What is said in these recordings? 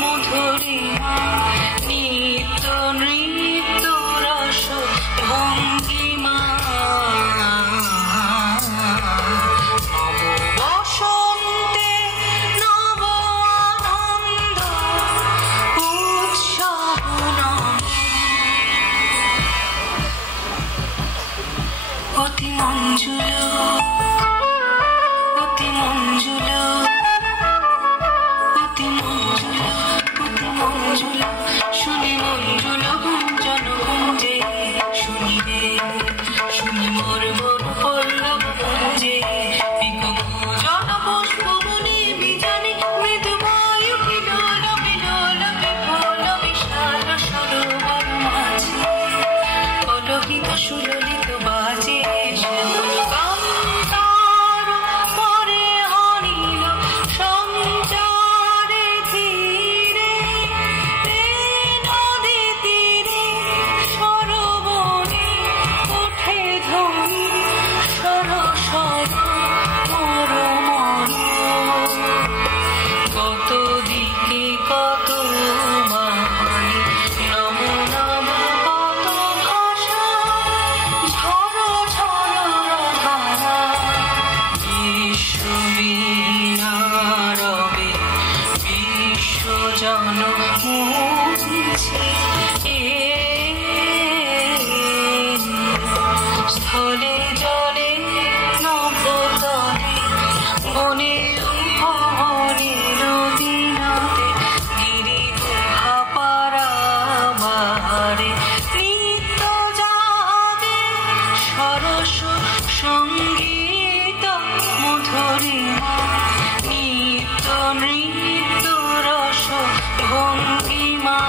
মধুরিমা নিত্য নৃত্য রস ভঙ্গিমা বসন্তে নব আনন্দ উৎসব অতি মঞ্জুল অতি মঞ্জুল অতি মঞ্জুল অতি মঞ্জুল শুনি মঞ্জুল গুঞ্জন গুঞ্জে শুনি রে শুনি মোর মন পল্লব গুঞ্জে পিকমোজন পুষ্পবনে বিজানে মৃদু বায়ু বিলোল বিলোল বিফল বিশাল সরোবর মাঝে কলহিত সুললিত বাজে স্থলে জলে নভোতলে বনে হরে নদীনাতে গিরি গুহা পারাবারে নিত্য জাগে সরস সঙ্গীত মধুরিমা নিত্য নৃত্য রস ভঙ্গিমা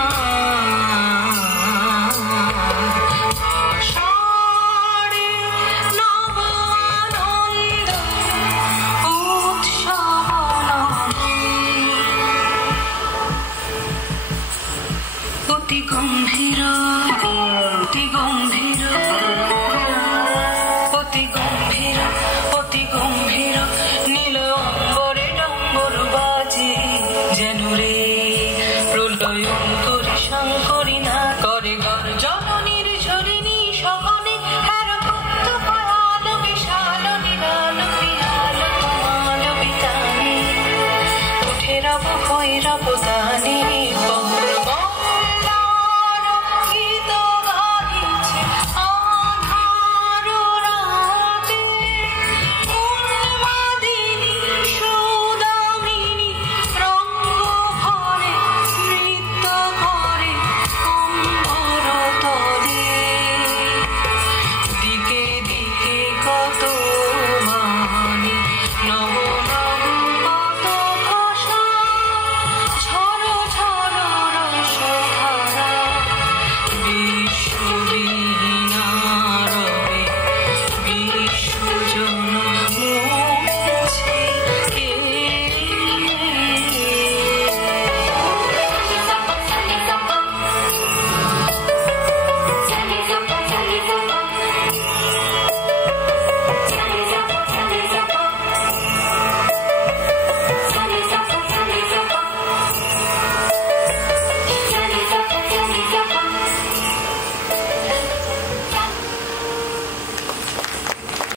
অতি গম্ভীর অতি গম্ভীর অতি গম্ভীর অতি গম্ভীর নীল অম্বরে ডম্বর বাজে যেন রে প্রলয়ঙ্করী শঙ্করী না করে গর্জন নির্ঝরিণী সহনে হেরকত্ত ভয়াল বিশাল নিরাল বিহাল তোমাল বিতানে উঠে রব ভৈরব দানে